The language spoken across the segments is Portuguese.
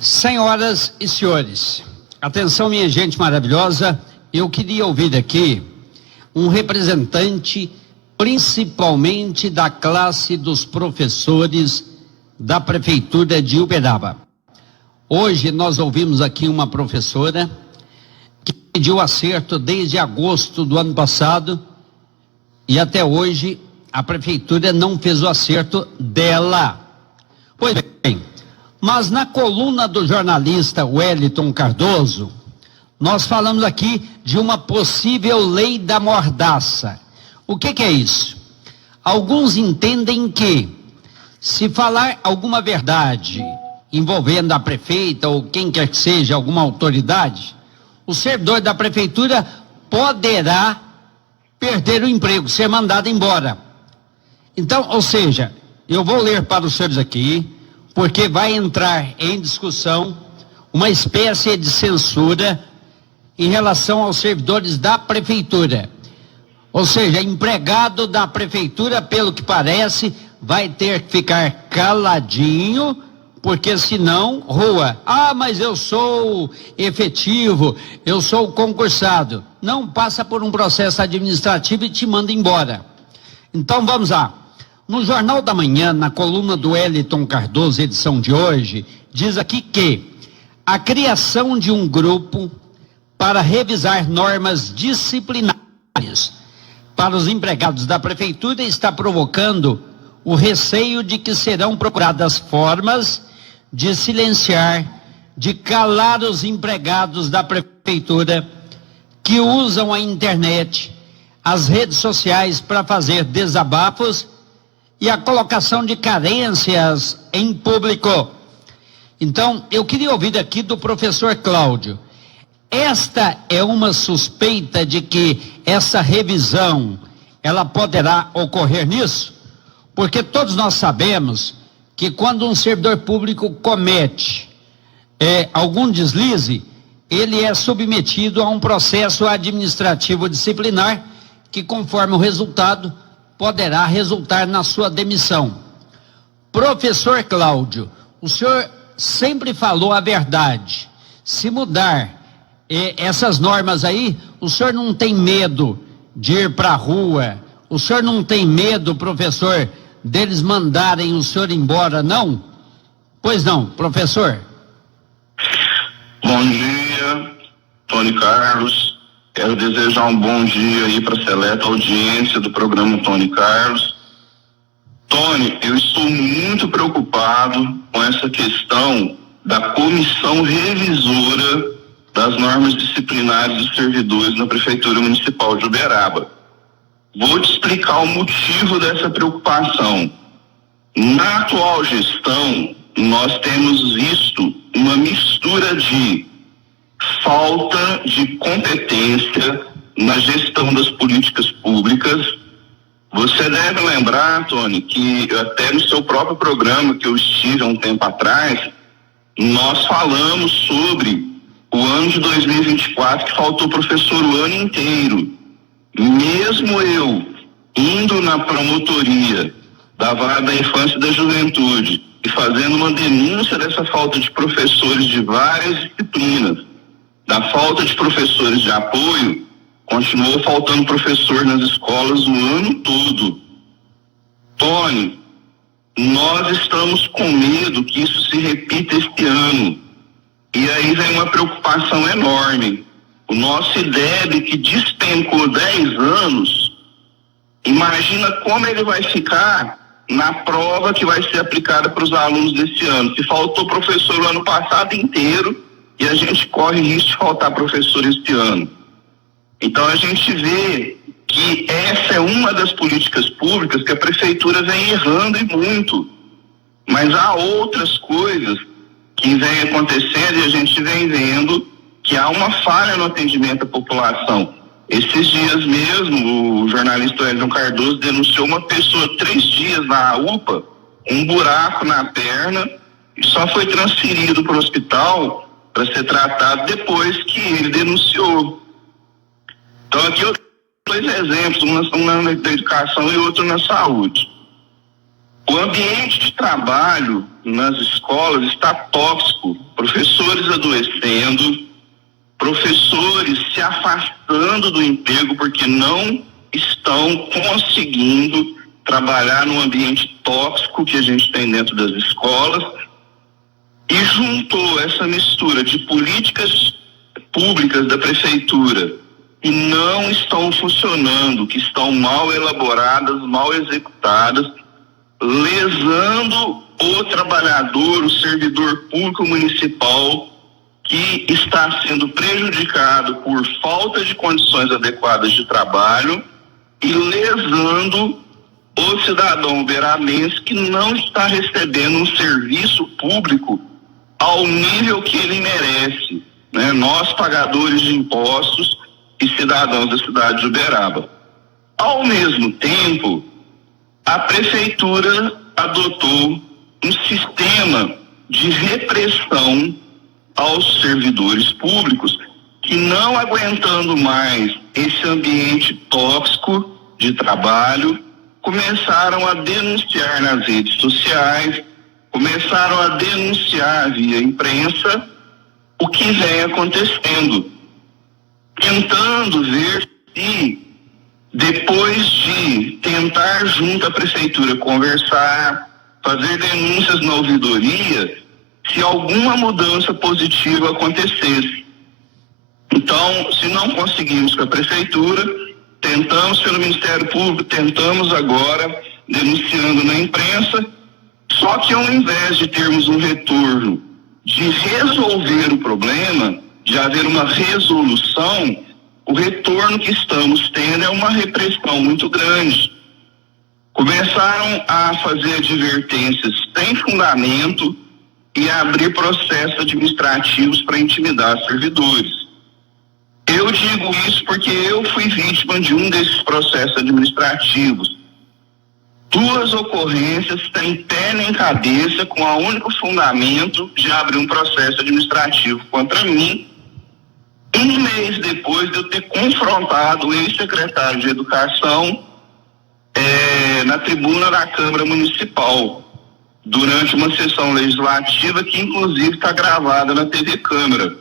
Senhoras e senhores, atenção, minha gente maravilhosa, eu queria ouvir aqui um representante, principalmente da classe dos professores da Prefeitura de Uberaba. Hoje nós ouvimos aqui uma professora que pediu acerto desde agosto do ano passado e até hoje a Prefeitura não fez o acerto dela. Pois bem, mas na coluna do jornalista Wellington Cardoso, nós falamos aqui de uma possível lei da mordaça. O que é isso? Alguns entendem que, se falar alguma verdade envolvendo a prefeita ou quem quer que seja, alguma autoridade, o servidor da prefeitura poderá perder o emprego, ser mandado embora. Então, ou seja, eu vou ler para os senhores aqui, porque vai entrar em discussão uma espécie de censura em relação aos servidores da prefeitura. Ou seja, empregado da prefeitura, pelo que parece, vai ter que ficar caladinho, porque senão, rua. Ah, mas eu sou efetivo, eu sou concursado. Não, passa por um processo administrativo e te manda embora. Então vamos lá. No Jornal da Manhã, na coluna do Wellington Cardoso, edição de hoje, diz aqui que a criação de um grupo para revisar normas disciplinares para os empregados da prefeitura está provocando o receio de que serão procuradas formas de silenciar, de calar os empregados da prefeitura que usam a internet, as redes sociais para fazer desabafos e a colocação de carências em público. Então, eu queria ouvir aqui do professor Cláudio. Esta é uma suspeita de que essa revisão, ela poderá ocorrer nisso? Porque todos nós sabemos que quando um servidor público comete algum deslize, ele é submetido a um processo administrativo disciplinar que, conforme o resultado, poderá resultar na sua demissão. Professor Cláudio, o senhor sempre falou a verdade. Se mudar essas normas aí, o senhor não tem medo de ir para a rua? O senhor não tem medo, professor, deles mandarem o senhor embora, não? Pois não, professor? Bom dia, Tony Carlos. Quero desejar um bom dia aí para a seleta audiência do programa Tony Carlos. Tony, eu estou muito preocupado com essa questão da comissão revisora das normas disciplinares dos servidores na Prefeitura Municipal de Uberaba. Vou te explicar o motivo dessa preocupação. Na atual gestão, nós temos visto uma mistura de falta de competência na gestão das políticas públicas. Você deve lembrar, Tony, que até no seu próprio programa que eu estive há um tempo atrás, nós falamos sobre o ano de 2024, que faltou professor o ano inteiro. Mesmo eu indo na promotoria da Vara da Infância e da Juventude e fazendo uma denúncia dessa falta de professores de várias disciplinas, da falta de professores de apoio, continuou faltando professor nas escolas o ano todo. Tony, nós estamos com medo que isso se repita este ano. E aí vem uma preocupação enorme. O nosso IDEB, que despencou 10 anos, imagina como ele vai ficar na prova que vai ser aplicada para os alunos desse ano. Se faltou professor o ano passado inteiro e a gente corre risco de faltar professor este ano. Então a gente vê que essa é uma das políticas públicas que a prefeitura vem errando e muito. Mas há outras coisas que vem acontecendo e a gente vem vendo que há uma falha no atendimento à população. Esses dias mesmo, o jornalista Wellington Cardoso denunciou uma pessoa 3 dias na UPA, um buraco na perna, e só foi transferido para o hospital para ser tratado depois que ele denunciou. Então aqui eu tenho 2 exemplos, um na educação e outro na saúde. O ambiente de trabalho nas escolas está tóxico, professores adoecendo, professores se afastando do emprego porque não estão conseguindo trabalhar no ambiente tóxico que a gente tem dentro das escolas, e juntou essa mistura de políticas públicas da prefeitura que não estão funcionando, que estão mal elaboradas, mal executadas, lesando o trabalhador, o servidor público municipal, que está sendo prejudicado por falta de condições adequadas de trabalho, e lesando o cidadão uberamense que não está recebendo um serviço público ao nível que ele merece, né? Nós, pagadores de impostos e cidadãos da cidade de Uberaba. Ao mesmo tempo, a prefeitura adotou um sistema de repressão aos servidores públicos que, não aguentando mais esse ambiente tóxico de trabalho, começaram a denunciar nas redes sociais, começaram a denunciar via imprensa o que vem acontecendo, tentando ver se, depois de tentar junto à prefeitura conversar, fazer denúncias na ouvidoria, se alguma mudança positiva acontecesse. Então, se não conseguimos com a prefeitura, tentamos pelo Ministério Público, tentamos agora denunciando na imprensa, só que ao invés de termos um retorno de resolver o problema, de haver uma resolução, o retorno que estamos tendo é uma repressão muito grande. Começaram a fazer advertências sem fundamento e a abrir processos administrativos para intimidar servidores. Eu digo isso porque eu fui vítima de um desses processos administrativos. 2 ocorrências sem pé nem cabeça, com o único fundamento de abrir um processo administrativo contra mim, um mês depois de eu ter confrontado o ex-secretário de Educação na tribuna da Câmara Municipal, durante uma sessão legislativa que inclusive está gravada na TV Câmara.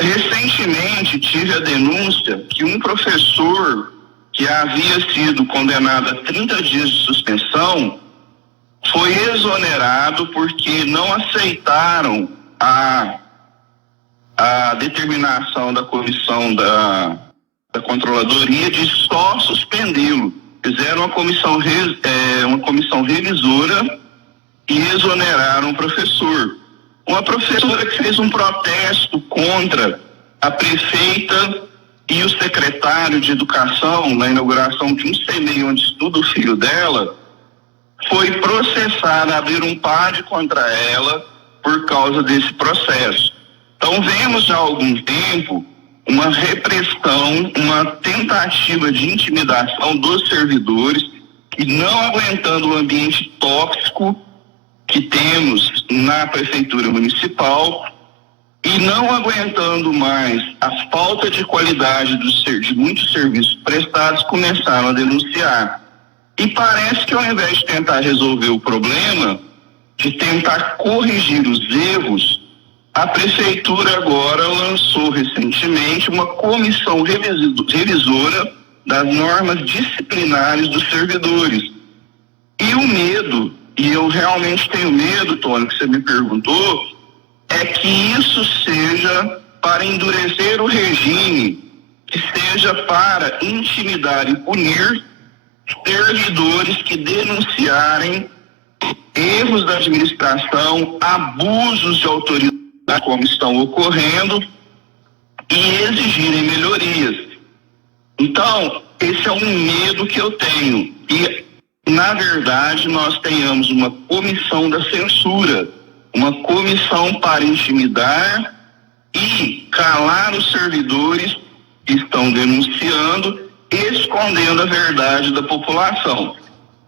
Recentemente tive a denúncia que um professor que havia sido condenado a 30 dias de suspensão foi exonerado porque não aceitaram a determinação da comissão da controladoria de só suspendê-lo. Fizeram uma comissão revisora e exoneraram o professor. Uma professora que fez um protesto contra a prefeita e o secretário de Educação na inauguração de um CMEI onde estuda o filho dela, foi processada, abrir um PAD contra ela por causa desse processo. Então vemos já há algum tempo uma repressão, uma tentativa de intimidação dos servidores que, não aguentando o ambiente tóxico que temos na prefeitura municipal e não aguentando mais a falta de qualidade de muitos serviços prestados, começaram a denunciar. E parece que, ao invés de tentar resolver o problema, de tentar corrigir os erros, a prefeitura agora lançou recentemente uma comissão revisora das normas disciplinares dos servidores. E o medo, e eu realmente tenho medo, Tony, que você me perguntou, é que isso seja para endurecer o regime, que seja para intimidar e punir servidores que denunciarem erros da administração, abusos de autoridade como estão ocorrendo, e exigirem melhorias. Então, esse é um medo que eu tenho. E, na verdade, nós tenhamos uma comissão da censura, uma comissão para intimidar e calar os servidores que estão denunciando, escondendo a verdade da população.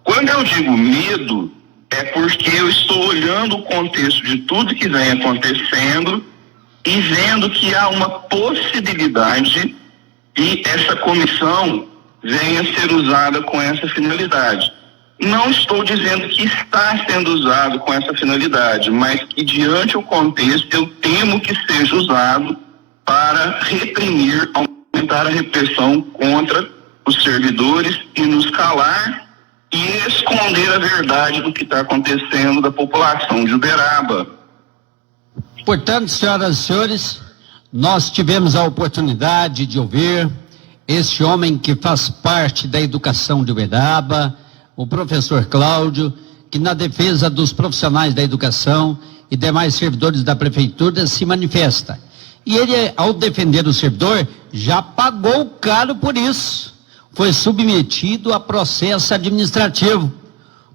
Quando eu digo medo, é porque eu estou olhando o contexto de tudo que vem acontecendo e vendo que há uma possibilidade que essa comissão venha a ser usada com essa finalidade. Não estou dizendo que está sendo usado com essa finalidade, mas que diante o contexto eu temo que seja usado para reprimir, aumentar a repressão contra os servidores e nos calar e esconder a verdade do que está acontecendo da população de Uberaba. Portanto, senhoras e senhores, nós tivemos a oportunidade de ouvir esse homem que faz parte da educação de Uberaba, o professor Cláudio, que na defesa dos profissionais da educação e demais servidores da prefeitura se manifesta. E ele, ao defender o servidor, já pagou caro por isso. Foi submetido a processo administrativo,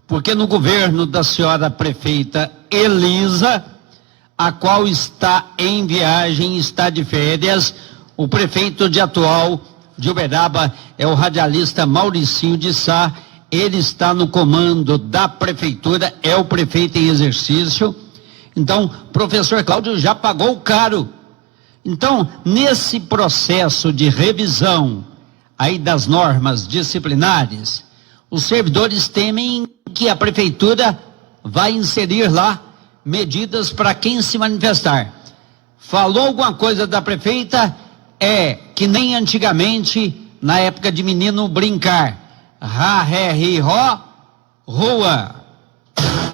porque no governo da senhora prefeita Elisa, a qual está em viagem, está de férias, o prefeito atual de Uberaba é o radialista Mauricinho de Sá. Ele está no comando da prefeitura, é o prefeito em exercício. Então, professor Cláudio já pagou caro. Então, nesse processo de revisão aí das normas disciplinares, os servidores temem que a prefeitura vai inserir lá medidas para quem se manifestar. Falou alguma coisa da prefeita, é que nem antigamente, na época de menino brincar. Rá, ré, ri, ró, rua.